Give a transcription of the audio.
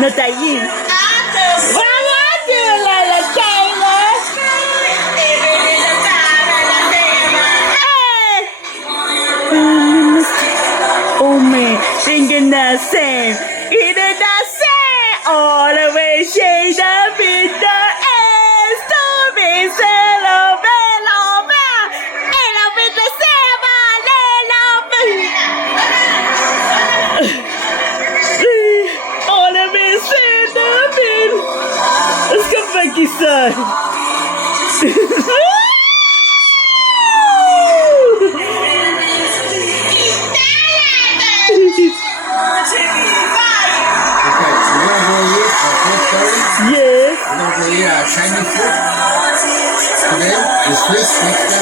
nó tại vì quá quá chưa là cay lên. Oh man, thinking that same, either that same, all the way shade up in the air, stormy sailor, bello, bell, and up in the same, all the way shade up in. Let's go back inside. Yes. Chinese food. Today is fish, next